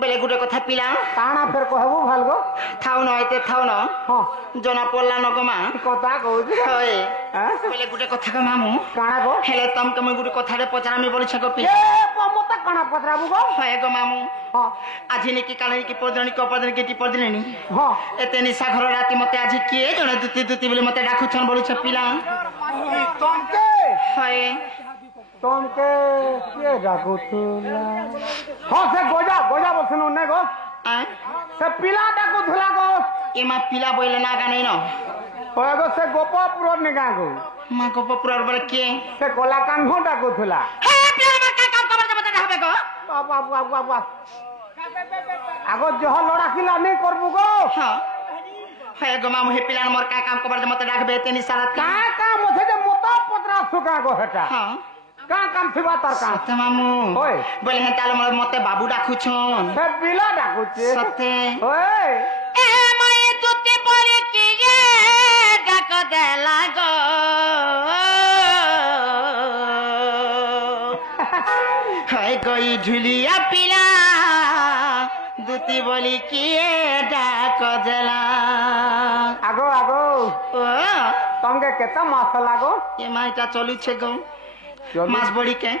बेले गुटे कथा पिला काना फेर कहबो भालगो थाउ न आइते थाउ न हां जना पड़ला न गमा कथा कहू होय हां बेले गुटे कथा का मामू काना गो हेले तम के मैं गुटे कथा रे पचारामी बोली छको पि ए मत काना पचराबू गो होय गो मामू हां आजिनी की काले की पदनी को पदनी की टिपदिनी हां एते निशा घर राती मते आज किए जने दुती दुती बोले मते डाकू छन बोली छ पिला तुमके होय तुमके के डाकू थुला हां से गोजा गोजा बसनो ने गो आ से पिला डाकू थुला गो एमा पिला बोले ना गाने न होय गो से गोपापुर ने गा गो मा को पपुरार बोले के से कोलाकान हो डाकू थुला हे पिला मा का काम खबर मते हबे गो बाबा बाबा बाबा आगो जह लड़ा किला नहीं करबू गो हां हे गो मामू हे पिला मोर का काम खबर मते डाकबे एते निशा रात का काम होथे जे मोटा पतरा सुका गो हेटा हां का काम थिबा तार काम सत्य मामू होय बोले हे ताले मते बाबू डाकू छन से पिला डाकू छे सत्य होय ए माये दुती बोले की ये डाक देला गो हाय गई झुलिया पिला दुती बोली की ये डाक देला आगो आगो ओ तमके केता मास लागो ये माइटा चलू छे गो मास बड़ी के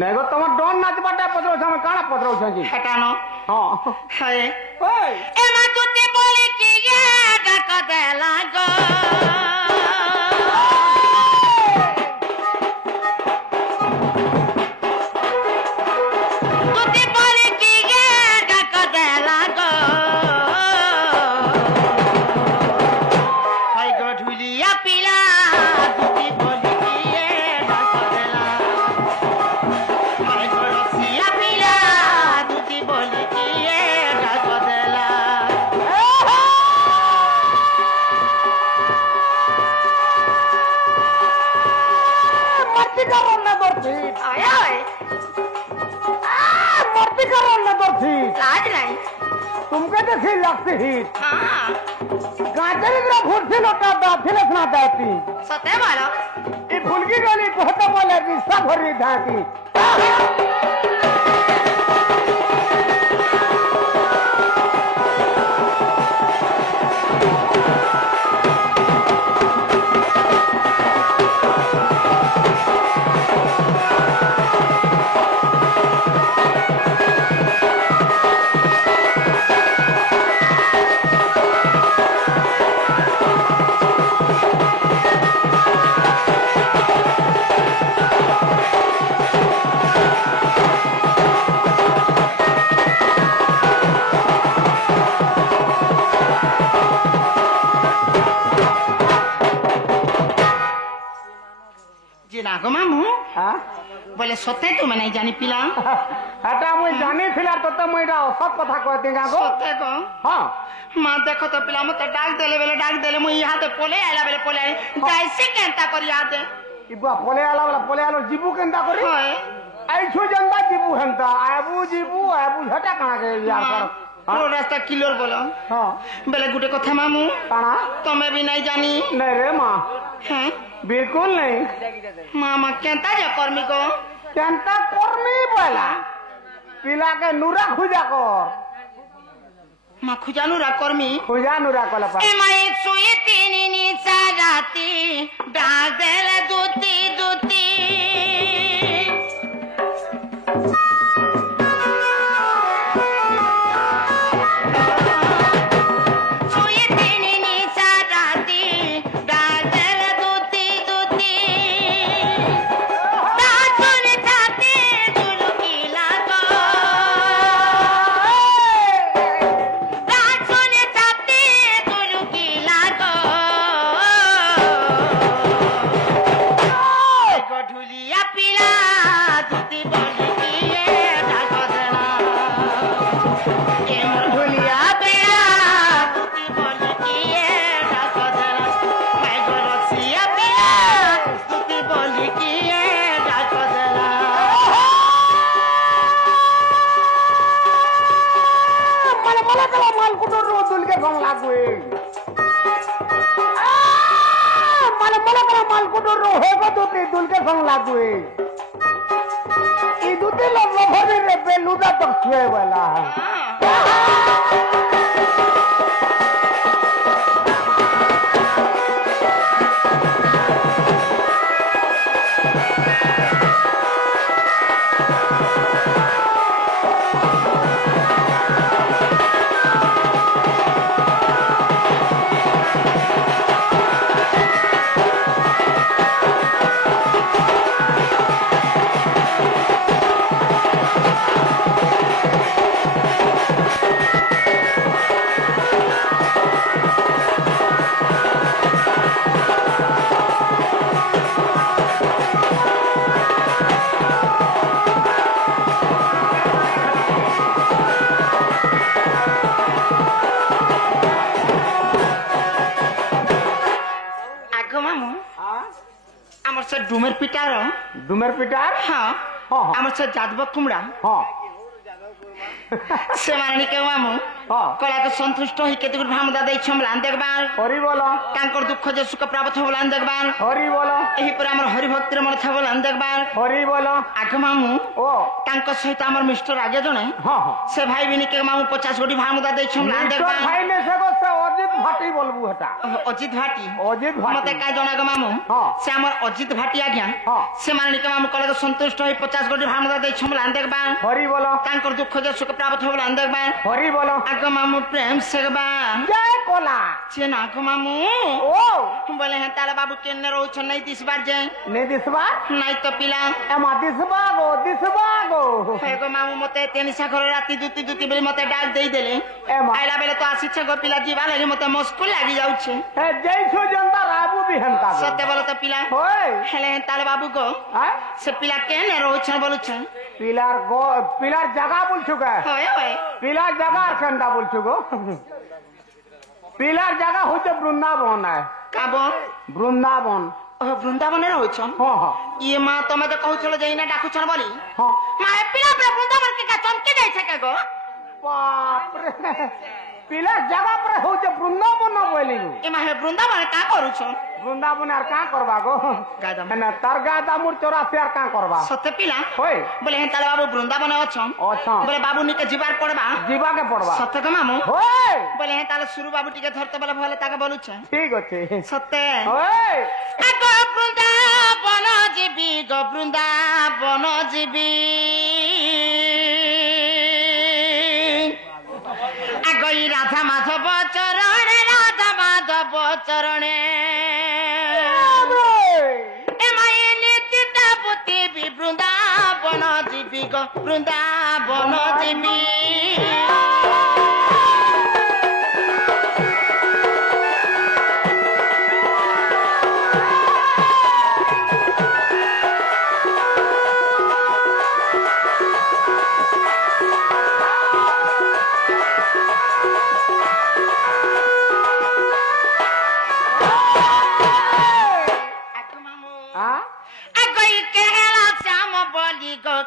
नेगो तम डोन नाच बाटा पत्रो छम काना पत्रो छजी हटानो हां हाय ओय ए मा दुती बोली की ये डाक देला गो दुती बोली की ये डाक देला गो हाय गो ढुलिया पिला दुती बोली की ये डाक देला हाय गो रसिया पिला दुती बोली की ये डाक देला मर्ती करो न बरती आय आय मर्ती करो न बरती लाज नहीं तुमके देखी लगती ही हाँ गाजरी ग्रा घुरती लोटा दाथिले सुना दाती सत्य बोलो ई फुलकी गली बहुत बोले रिश्ता भरी धाती जी ना गो मामू हां बोले सत्य तुम नहीं जानी पिला हटा मुई जानी फिला तो मुईटा सब कथा कहते गागो सत्य को हां मां देखो तो पिला मते डाक देले बेले डाक देले मुई यहाँ ते पोले आइला बेले पोले आई जैसे केंता करी आते इबा पोले आलो जीबू केंता करी होय आई छु जनता जीबू हंता आबू हटा कहां के यार कर रो रास्ता किलोर बोलो हां बेले गुटे कथा मामू काना तुम्हें भी नहीं जानी नहीं रे मां हैं बिल्कुल नहीं मामा केंता जा कर्मी को केंता कर्मी बोला पिला के नूरा खुजा कर मां खुजानु रा कर्मी खुजा नूरा कोला पा ए माई सुई तीनी नी साराती डाक देले दुती दुती सुई तीनी नी साराती डाक देले दुती दुती डाचुन छाती झुलकी लागो डाचुन छाती झुलकी लागो गढुलिया पिला दुती बोली किए डाक देना ए मोर ढुलिया पिला दुती बोली किए डाक देना मैं गो रसिया पिला दुती बोली किए डाक देना मला कला माल कुटो रो दुल के गम लागू मला कला माल कुटो रो हे गो दुल के गम लागू ई দুটি লভরি রে বেলুদা তো ছুঁয়ে বেলা ডুমের পিটার ডুমের পিটার হ্যাঁ আমার সে যাদব কুমড়া সে মানে কেউ আমু কলাকে সন্তুষ্ট হই কেতে ভামদা দেইছম লান দেখবার হরি বল কাঙ্কর দুঃখ যে সুখ প্রাপ্ত হব লান দেখবার হরি বল এই পরে আমার হরি ভক্তির মনে থাকব লান দেখবার হরি বল আগে মামু ও কাঙ্ক সহিত আমার মিস্টার আগে জনে সে ভাই বিনি কে মামু 50 কোটি ভামদা দেইছম লান দেখবার ভাই নে সে সে অজিত ভাটি বলবু হেটা অজিত ভাটি মতে কাই জনা গো মামু সে আমার অজিত ভাটি আজ্ঞা সে মানে কে মামু কলাকে সন্তুষ্ট হই 50 কোটি ভামদা দেইছম লান দেখবার হরি বল কাঙ্কর দুঃখ যে সুখ প্রাপ্ত হব লান দেখবার হরি বল আগে মামু প্রেম সেগবা জয় কোলা চেনা গো মামু ও বলে হ্যাঁ তারা বাবু কেনে রହୁছ নাই দিসবার যায় নে দিসবার নাই তো পিলা এমা দিসবা গো হে গো মামু মতে তেনিসা ঘর রাতি দুতি দুতি বেলে মতে ডাক দেই দেলে এমা আইলা বেলে তো আসিছে গো পিলা জিবা লাগি মতে মুশকিল লাগি যাচ্ছে হে জেইছো জন্তা রাবু বি হেনতা সত্য বলো তো পিলা ওই হেলে তালে বাবু গো সে পিলা কেনে রହୁছ বলছ পিলার জায়গা বলছো কে হয় পিলার জায়গা আর কেনটা বলছো গো পিলার জায়গা হচ্ছে বৃন্দাবন কাব বৃন্দাবন বৃন্দাবনের রହୁছ ইয়ে মা তুমি তো কହୁছিল যাই না ডাকুছ বলি মা পিলা বৃন্দাবন কে চমকে যাইছে কে গো বাপ রে পিলার জায়গা পরে হচ্ছে বৃন্দাবন বলি এ মা হে বৃন্দাবন কা করুছ বৃন্দাবন আর কা করবা গো না তার গা দামুর 84 আর কা করবা সত্যি পিলা হই বলে হেন তালে বাবু বৃন্দাবনে অছম বলে বাবু নিকে জিবার পড়বা জিবাকে পড়বা সত্য গো মামু হই বলে হেন তালে সুরু বাবু টিকে ধরতে বলে ভালো তাকে বলুছে ঠিক আছে সত্য হই গো বৃন্দাবন জীবী গো বৃন্দাবন জীবী আগই রাধা মাধব চরণে রাধা মাধব চরণে বৃন্দাবন জীবী গো বৃন্দাবন জীবী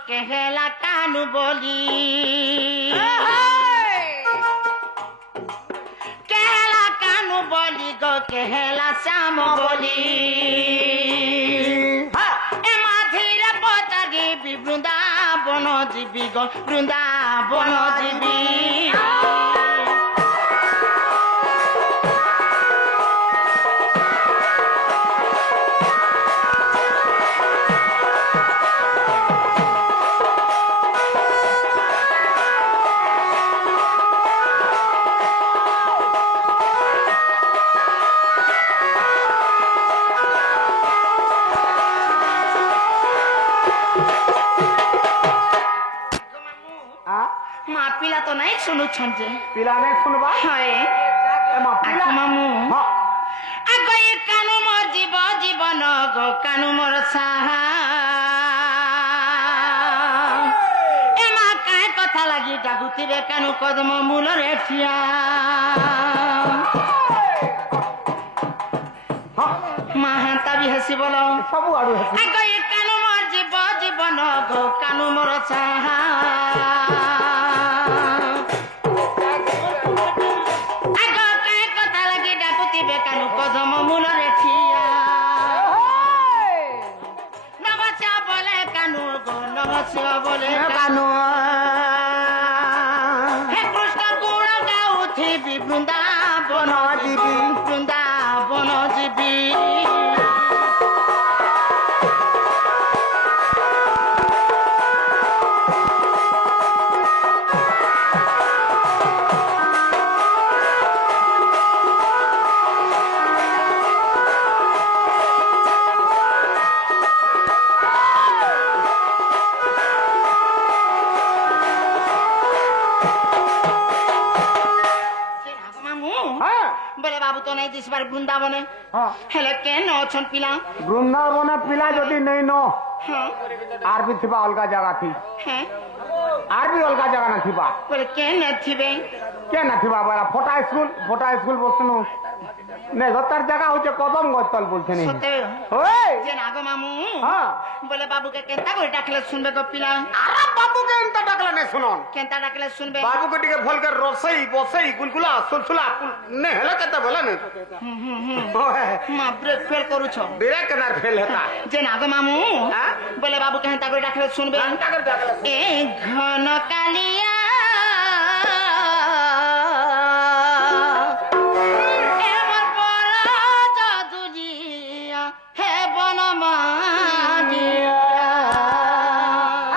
কেহেলা কানু বলি কেহেলা কানু বলি গো কেহেলা শ্যাম বলি এ মাঝিরে পচারি বৃন্দাবন জীবী গো বৃন্দাবন জীবী পিলা তো নাই শুনুছন যে পিলা নাই শুনবা হয় এমা পিলা মামু আগো এ কানু মোর জীবন গো কানু মোর সাহা এমা কায় কথা লাগি ডাকুতিবে কানু কদম মূল রে ঠিয়া মা হেন্তা বি হেসি বলো সবু আড়ু হেসি আগো এ কানু মোর জীবন গো কানু মোর সাহা বলে কানু হে কৃষ্ণ গুণ গাউথিবি বৃন্দাবন জীবী বৃন্দাবন জীবী বলে বাবু তো নেই দিশবার বৃন্দাবনে হেলে কেন অছন পিলা বৃন্দাবন পিলা যদি নেই ন হ্যাঁ আর বি থিবা অলগা জায়গা থি হ্যাঁ আর বি অলগা জায়গা না থিবা বলে কেন থিবে কে না থিবা বলা ফোটা স্কুল বসনু নে গতার জায়গা হচ্ছে কদম গতল বলছেন সতে ওই যে না গো মামু হ্যাঁ বলে বাবুকে কেনতা করে ডাকলে শুনবে গো পিলা আরে বাবুকে এন্ত ডাকলে নে শুনুন কেনতা ডাকলে শুনবে বাবুকে টিকে ভলকে রসই বসই গুলগুলা সুলসুলা নে হেলে কেতে বলে নে মা ব্রেক ফেল করুছ ব্রেক কেনার ফেল হেতা যে না গো মামু হ্যাঁ বলে বাবু কেনতা করে ডাকলে শুনবে কেনতা করে ডাকলে এ ঘন কালিয়া এমন বড় জাদুজিয়া হে বনমাজিয়া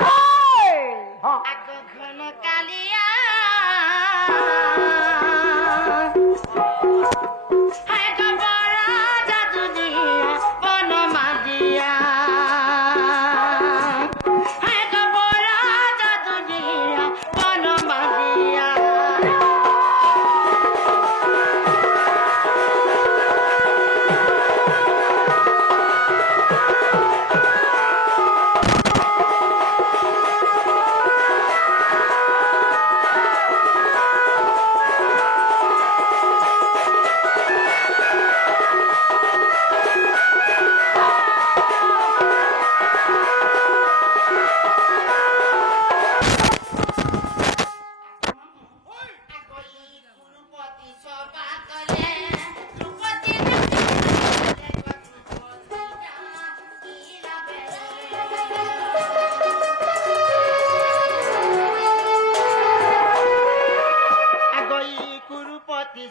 হ্যাঁ আগো ঘন কালিয়া হে গো বড় জাদুজিয়া বনমাজিয়া হে গো বড় জাদুজিয়া বনমাজিয়া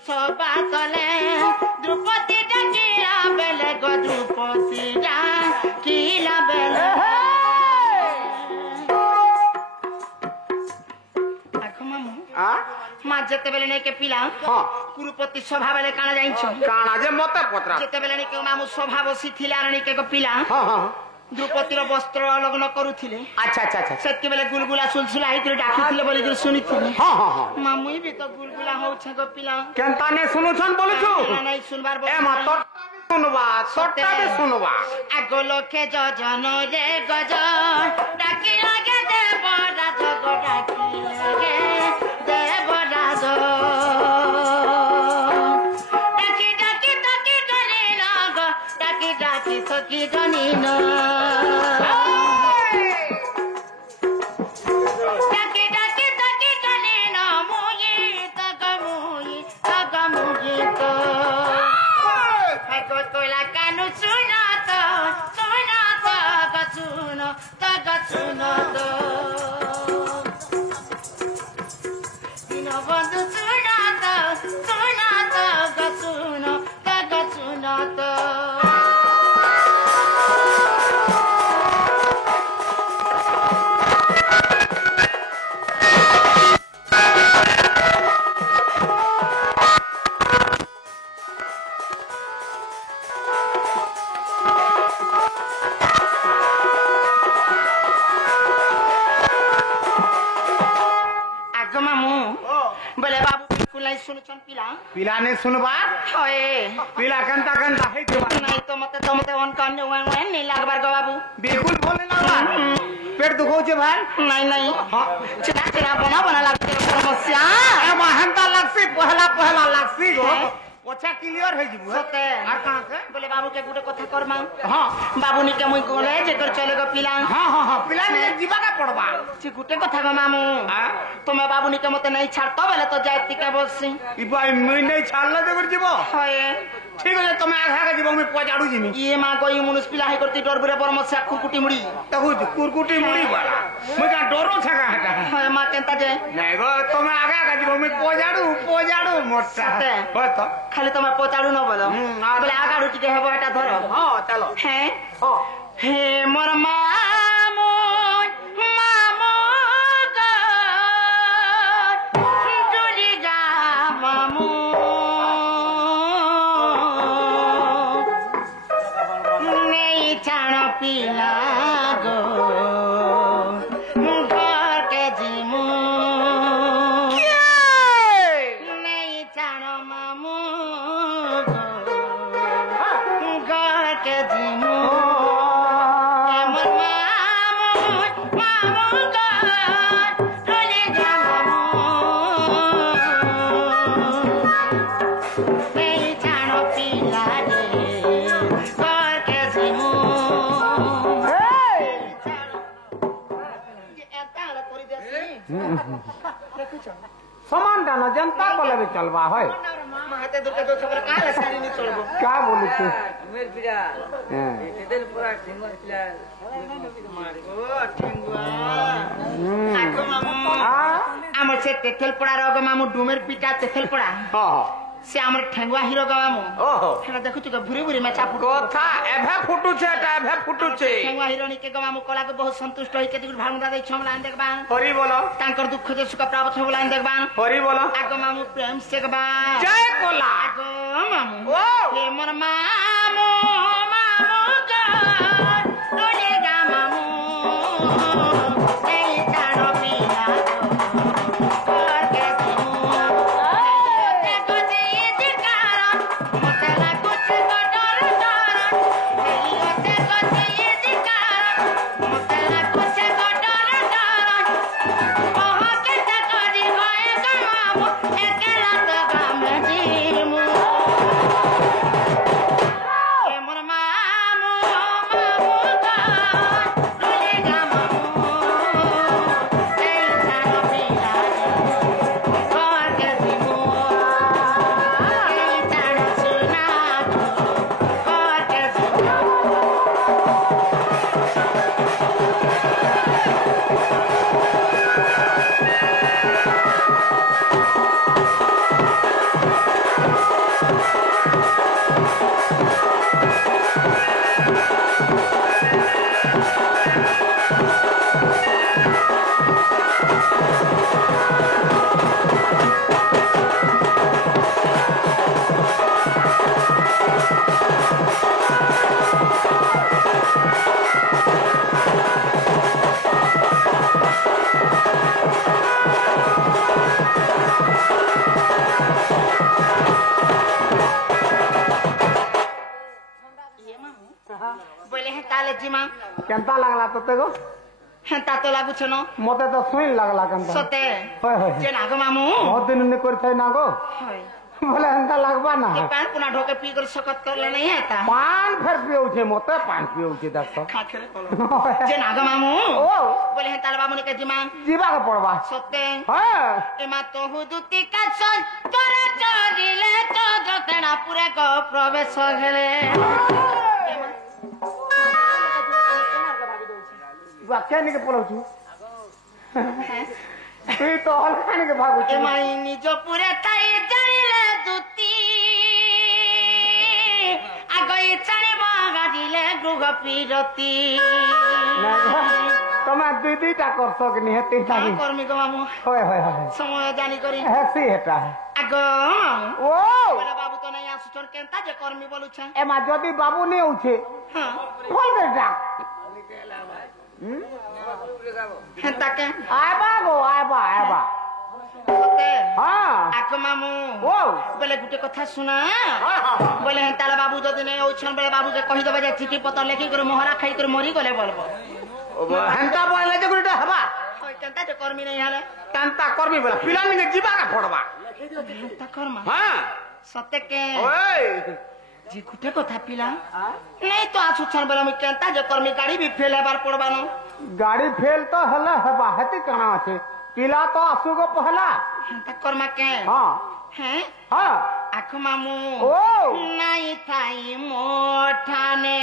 সবা তলে দ্রৌপদী ডাকিলা বেলে গো দ্রৌপদী ডাকিলা বেলে দেখো মামু মা যেতেবেলে নেই কে পিলা হ্যাঁ কুরুপতি সভা বেলে কানা যাইছ কানা যে মতে পত্রা যেতেবেলে নেই কে মামু সভা বসিଥିଲେ আর নেই কে পিলা হ্যাঁ হ্যাঁ দ্রৌপদীর বস্ত্র লগ্ন করুଥିଲେ আচ্ছা আচ্ছা আচ্ছা সেতকে বেলে গুলগুলা সুলসুলা হইতিরে ডাকিଥିଲେ বলি করে শুনিଥିଲି হ্যাঁ হ্যাঁ হ্যাঁ মামুই বি তো গুলগুলা হউছে গো পিলা কেনতা নে শুনুছন বলুছু নাই শুনবার এ মা তোর শুনবা সরটা দে শুনবা আগো লোকে যজন রে গজ ডাকি লাগে দেব রাজ গো ডাকি লাগে দেব রাজ ডাকি ডাকি ডাকি জানি না গো ডাকি ডাকি সকি জানি না ডাকি ডাকি ডাকি জানি না মুই তগ মুই তো তোলা কানু শুনো তো শুনো তো দিন বন্ধু শুনো তো শুনো তো বলে বাবু কুলাই শুনছন পিলা পিলা নে শুনবা হয় পিলা কেনতা কেনতা হইতবা নাই তোমাতে অন কান ওয়ান নি লাগবার গো বাবু বিলকুল বলে না পেট দুখোছে ভাই নাই চিনা বনা লাগছে সমস্যা এ মাহন্তা লাগছে পহলা লাগছি গো পছা ক্লিয়ার হই যিবু সতে আর কাঁ কে বলে বাবুকে গুটে কথা করমা হ্যাঁ বাবুনি কে মুই গলে যে কর চলে গো পিলা হ্যাঁ পিলা নে জিবাকা পড়বা যে গুটে কথা গো মামু তুমি বাবুনি কে মতে নাই ছাড়তো বলে তো যাইতি কে বলছি ইবাই মুই নাই ছাড়লা দেবর যিব হয় ठीक है तुम्हें आघा के जीव मैं पजाड़ू जिमी ये मां कोई मुनिस पिला है करती डर बुरे परमत से कुरकुटी मुड़ी तहु कुरकुटी मुड़ी वाला मैं का डरो छगा हटा हां मां केंता जे नहीं गो तुम्हें आघा के जीव मैं पजाड़ू मोटा बस तो खाली तुम पचाड़ू न बोलो बोले आगाड़ू टिके हेबो एटा धरो हां चलो हैं हां हे मोर मामू मामू का डोली जा मामू नहीं छाण पिला गो घर के जीमू नहीं छाण मामू गो घर के जीमू समान डाना जनता बोले भी चलवा है महते दुर्गा को खबर कहां सारी नहीं चलबो क्या बोली तू मेर पिरा इधर पूरा ठेंगुआ पिला ओ ठेंगुआ आको मामू हमर से तेथेल पड़ा रोग मामू डुमेर पिटा तेथेल पड़ा हां से हमर ठेंगुआ हिरो गा मामू ओहो हेला देखु तू भुरी भुरी मैचा कथा एभे फुटू छे एटा एभे फुटू छे ठेंगुआ हिरोनी के गा मामू कला के बहुत संतुष्ट होई के दिगुर भांगदा दे छम लाइन देखबा हरि बोलो तांकर दुख जे सुख प्राप्त हो लाइन देखबा हरि बोलो आको मामू प्रेम से गबा जय कोला आको मामू ओ हे मोर मामू मामू का डोले गा मामू नहीं तारो पीला कर के जीमू ते कुछ इदिकार मतला कुछ को डर डर ते कुछ इदिकार मतला कुछ को डर डर ओह के ते करी गए गा मामू एकेला तो गम जीमू बोले हैं ताले जी मां केंता लागला तते गो हेंता तो लागु छनो मते तो सुन लागला केंता सते होय होय जे नागो मामू बहुत दिन ने करथै ना गो होय बोले हंका लागबा ना ये पान पुना ढोके पी कर सकत करले नहीं है ता पान फेर पियो छे मते पान पियो छे देख तो खाखरे पलो जे नागो मामू ओ बोले हैं ताले बामू ने के जी मां जीवा के पड़वा सते हां एमा तो हुदुती का सन तोरा चोरिले तो जतना पूरे को प्रवेश हेले वाक्य ने के पड़ो छु तू तो हल खाने के भागु छु एमाई निज पूरे ताई जानिले दुती आगई चाणी बागा दिले गृह पीरती तमे दीदी ता करसो कि नहीं तीन का ताकी कर्मी गो मामू होय होय होय समय जानी करी ऐसी हेटा आगो ओ बोले बाबू तो नहीं आसु छोड़ केंता जे कर्मी बोलु छ एमा जदी बाबू नहीं उठे हां खोल बेटा हेंता के आबा गो आबा सते हां आको मामू ओ बोले गुटे कथा सुना हां हां बोले हेंता बाबू जदी नहीं औछन बोले बाबू के कहि देबे जे चिट्ठी पत्र लेखि कर मोहरा खाई कर मरी गले बोलबो हंता बोले जे गुटे हबा होय केंता जे कर्मी नहीं हाले तंता करबी बोला पिला ने जीवा का पड़वा हेंता कर्मा हां सते के ओए जी गुटे कथा पिला नहीं तो आसु छन बोले मैं केंता जे कर्मी गाड़ी भी फेल हेबार पड़बानो गाड़ी फेल तो हला हबा हती कणा छे पिला तो आसु गो पहला हेंता कर्मा के हां हैं हां আখ মামু ও নাই থাই মোঠানে